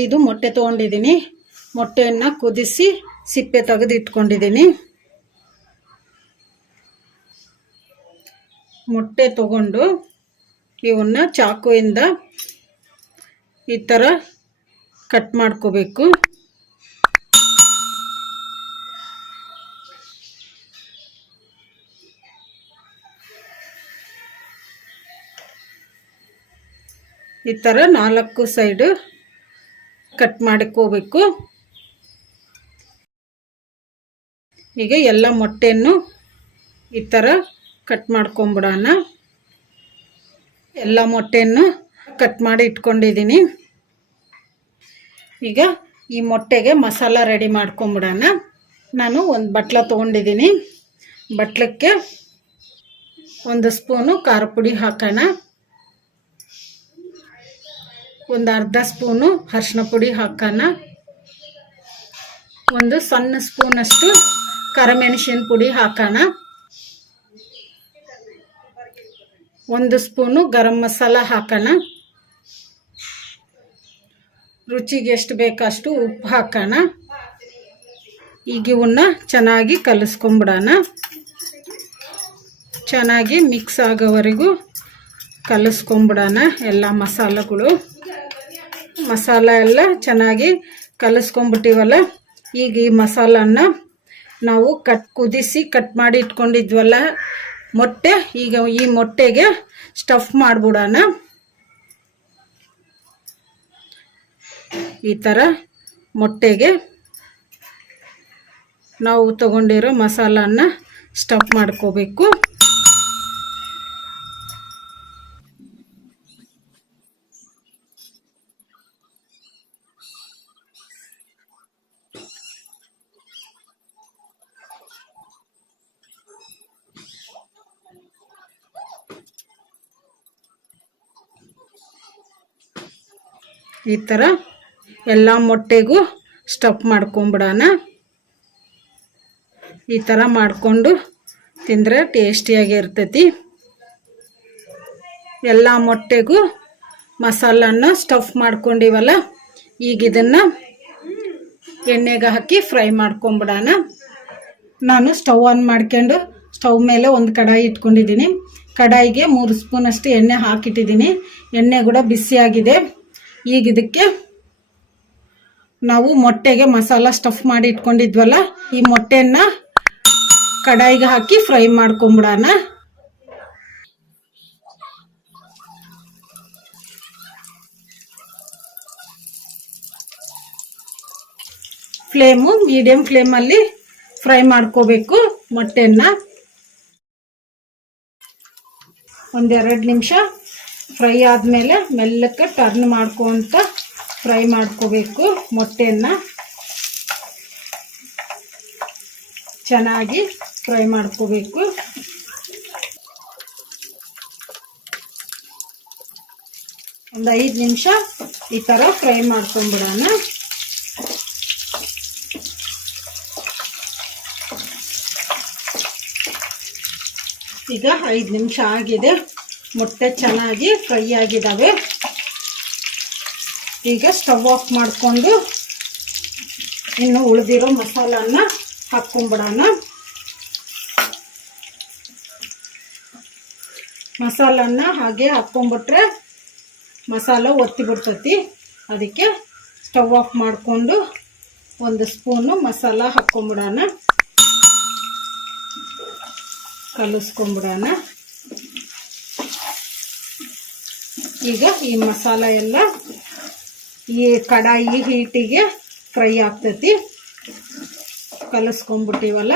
ಐದು ಮೊಟ್ಟೆ ತೊಗೊಂಡಿದ್ದೀನಿ. ಮೊಟ್ಟೆಯನ್ನು ಕುದಿಸಿ ಸಿಪ್ಪೆ ತೆಗೆದು ಇಟ್ಕೊಂಡಿದ್ದೀನಿ. ಮೊಟ್ಟೆ ತಗೊಂಡು ಇವನ್ನ ಚಾಕುವಿಂದ ಈ ಥರ ಕಟ್ ಮಾಡ್ಕೋಬೇಕು. ಈ ಥರ ನಾಲ್ಕು ಸೈಡು ಕಟ್ ಮಾಡ್ಕೋಬೇಕು. ಈಗ ಎಲ್ಲ ಮೊಟ್ಟೆಯನ್ನು ಈ ಥರ ಕಟ್ ಮಾಡ್ಕೊಂಬಿಡೋಣ. ಎಲ್ಲ ಮೊಟ್ಟೆಯನ್ನು ಕಟ್ ಮಾಡಿ ಇಟ್ಕೊಂಡಿದ್ದೀನಿ. ಈಗ ಈ ಮೊಟ್ಟೆಗೆ ಮಸಾಲ ರೆಡಿ ಮಾಡ್ಕೊಂಬಿಡೋಣ. ನಾನು ಒಂದು ಬಟ್ಲ ತೊಗೊಂಡಿದ್ದೀನಿ. ಬಟ್ಲಕ್ಕೆ ಒಂದು ಸ್ಪೂನು ಖಾರ ಪುಡಿ ಹಾಕೋಣ. ಒಂದು ಅರ್ಧ ಸ್ಪೂನು ಅರಿಶಿನ ಪುಡಿ ಹಾಕೋಣ. ಒಂದು ಸಣ್ಣ ಸ್ಪೂನಷ್ಟು ಕರಮೆಣಸಿನ ಪುಡಿ ಹಾಕೋಣ. ಒಂದು ಸ್ಪೂನು ಗರಂ ಮಸಾಲ ಹಾಕೋಣ. ರುಚಿಗೆ ಎಷ್ಟು ಬೇಕಷ್ಟು ಉಪ್ಪು ಹಾಕೋಣ. ಈಗ ಇವನ್ನ ಚೆನ್ನಾಗಿ ಕಲಿಸ್ಕೊಂಬಿಡೋಣ. ಚೆನ್ನಾಗಿ ಮಿಕ್ಸ್ ಆಗೋವರೆಗೂ ಕಲಿಸ್ಕೊಂಬಿಡೋಣ ಎಲ್ಲ ಮಸಾಲೆಗಳು. ಮಸಾಲ ಎಲ್ಲ ಚೆನ್ನಾಗಿ ಕಲಿಸ್ಕೊಂಬಿಟ್ಟಿವಲ್ಲ ಈಗ ಈ ಮಸಾಲನ್ನ ನಾವು ಕಟ್ ಕುದಿಸಿ ಕಟ್ ಮಾಡಿ ಇಟ್ಕೊಂಡಿದ್ವಲ್ಲ, ಮೊಟ್ಟೆ, ಈಗ ಈ ಮೊಟ್ಟೆಗೆ ಸ್ಟಫ್ ಮಾಡಿಬಿಡೋಣ. ಈ ಥರ ಮೊಟ್ಟೆಗೆ ನಾವು ತಗೊಂಡಿರೋ ಮಸಾಲನ್ನ ಸ್ಟಫ್ ಮಾಡ್ಕೋಬೇಕು. ಈ ಥರ ಎಲ್ಲ ಮೊಟ್ಟೆಗೂ ಸ್ಟಫ್ ಮಾಡ್ಕೊಂಬಿಡೋಣ. ಈ ಥರ ಮಾಡಿಕೊಂಡು ತಿಂದರೆ ಟೇಸ್ಟಿಯಾಗಿರ್ತೈತಿ ಎಲ್ಲ ಮೊಟ್ಟೆಗೂ ಮಸಾಲನ್ನ ಸ್ಟಫ್ ಮಾಡ್ಕೊಂಡಿವಲ್ಲ, ಈಗ ಇದನ್ನು ಎಣ್ಣೆಗೆ ಹಾಕಿ ಫ್ರೈ ಮಾಡ್ಕೊಂಬಿಡೋಣ. ನಾನು ಸ್ಟವ್ ಆನ್ ಮಾಡ್ಕೊಂಡು ಸ್ಟವ್ ಮೇಲೆ ಒಂದು ಕಡಾಯಿ ಇಟ್ಕೊಂಡಿದ್ದೀನಿ. ಕಡಾಯಿಗೆ ಮೂರು ಸ್ಪೂನಷ್ಟು ಎಣ್ಣೆ ಹಾಕಿಟ್ಟಿದ್ದೀನಿ. ಎಣ್ಣೆ ಕೂಡ ಬಿಸಿಯಾಗಿದೆ. ಈಗ ಇದಕ್ಕೆ ನಾವು ಮೊಟ್ಟೆಗೆ ಮಸಾಲ ಸ್ಟಫ್ ಮಾಡಿ ಇಟ್ಕೊಂಡಿದ್ವಲ್ಲ, ಈ ಮೊಟ್ಟೆನ ಕಡಾಯಿಗೆ ಹಾಕಿ ಫ್ರೈ ಮಾಡ್ಕೊಂಬಿಡೋಣ. ಫ್ಲೇಮು ಮೀಡಿಯಂ ಫ್ಲೇಮಲ್ಲಿ ಫ್ರೈ ಮಾಡ್ಕೋಬೇಕು ಮೊಟ್ಟೆನ ಒಂದೆರಡು ನಿಮಿಷ ಫ್ರೈ ಆದಮೇಲೆ ಮೆಲ್ಲಕ್ಕೆ ಟರ್ನ್ ಮಾಡ್ಕೊತ ಫ್ರೈ ಮಾಡ್ಕೋಬೇಕು ಮೊಟ್ಟೆಯನ್ನು. ಚೆನ್ನಾಗಿ ಫ್ರೈ ಮಾಡ್ಕೋಬೇಕು. ಒಂದು ಐದು ನಿಮಿಷ ಈ ಥರ ಫ್ರೈ ಮಾಡ್ಕೊಂಬಿಡೋಣ ಈಗ ಐದು ನಿಮಿಷ ಆಗಿದೆ. ಮೊಟ್ಟೆ ಚೆನ್ನಾಗಿ ಫ್ರೈ ಆಗಿದ್ದಾವೆ ಈಗ ಸ್ಟವ್ ಆಫ್ ಮಾಡಿಕೊಂಡು ಇನ್ನು ಉಳಿದಿರೋ ಮಸಾಲನ್ನ ಹಾಕ್ಕೊಂಬಿಡೋಣ. ಮಸಾಲನ್ನ ಹಾಗೆ ಹಾಕ್ಕೊಂಬಿಟ್ರೆ ಮಸಾಲ ಒತ್ತಿ ಬಿಡ್ತತಿ. ಅದಕ್ಕೆ ಸ್ಟವ್ ಆಫ್ ಮಾಡಿಕೊಂಡು ಒಂದು ಸ್ಪೂನು ಮಸಾಲ ಹಾಕ್ಕೊಂಬಿಡೋಣ. ಕಲಿಸ್ಕೊಂಬಿಡೋಣ. ಈಗ ಈ ಮಸಾಲ ಎಲ್ಲ ಈ ಕಡಾಯಿ ಹೀಟಿಗೆ ಫ್ರೈ ಆಗ್ತೈತಿ. ಕಲಿಸ್ಕೊಂಡ್ಬಿಟ್ಟಿವಲ್ಲ.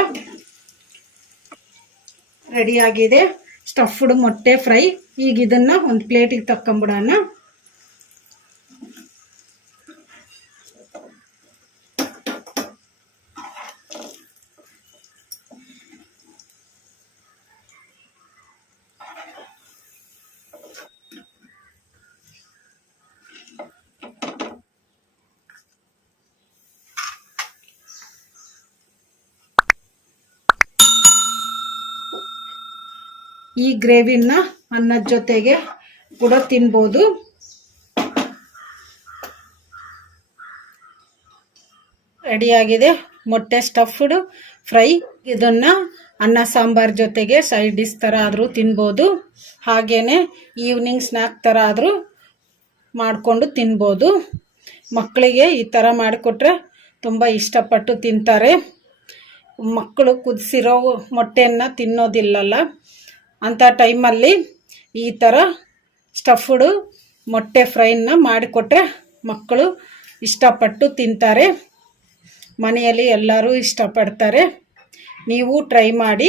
ರೆಡಿಯಾಗಿದೆ ಸ್ಟಫ್ಡ್ ಮೊಟ್ಟೆ ಫ್ರೈ. ಈಗ ಇದನ್ನು ಒಂದು ಪ್ಲೇಟಿಗೆ ತಕ್ಕೊಂಬಿಡೋಣ. ಈ ಗ್ರೇವಿನ ಅನ್ನದ ಜೊತೆಗೆ ಕೂಡ ತಿನ್ಬೋದು. ರೆಡಿಯಾಗಿದೆ ಮೊಟ್ಟೆ ಸ್ಟಫ್ಡ್ ಫ್ರೈ. ಇದನ್ನು ಅನ್ನ, ಸಾಂಬಾರ್ ಜೊತೆಗೆ ಸೈಡ್ ಡಿಶ್ ಥರ ಆದರೂ ತಿನ್ಬೋದು. ಹಾಗೆಯೇ ಈವ್ನಿಂಗ್ ಸ್ನ್ಯಾಕ್ ಥರ ಆದರೂ ಮಾಡಿಕೊಂಡು ತಿನ್ಬೋದು. ಮಕ್ಕಳಿಗೆ ಈ ಥರ ಮಾಡಿಕೊಟ್ರೆ ತುಂಬ ಇಷ್ಟಪಟ್ಟು ತಿಂತಾರೆ. ಮಕ್ಕಳು ಕುದಿಸಿರೋ ಮೊಟ್ಟೆಯನ್ನು ತಿನ್ನೋದಿಲ್ಲಲ್ಲ. ಅಂಥ ಟೈಮಲ್ಲಿ ಈ ಥರ ಸ್ಟಫ್ಡು ಮೊಟ್ಟೆ ಫ್ರೈನ ಮಾಡಿಕೊಟ್ರೆ ಮಕ್ಕಳು ಇಷ್ಟಪಟ್ಟು ತಿಂತಾರೆ. ಮನೆಯಲ್ಲಿ ಎಲ್ಲರೂ ಇಷ್ಟಪಡ್ತಾರೆ. ನೀವು ಟ್ರೈ ಮಾಡಿ.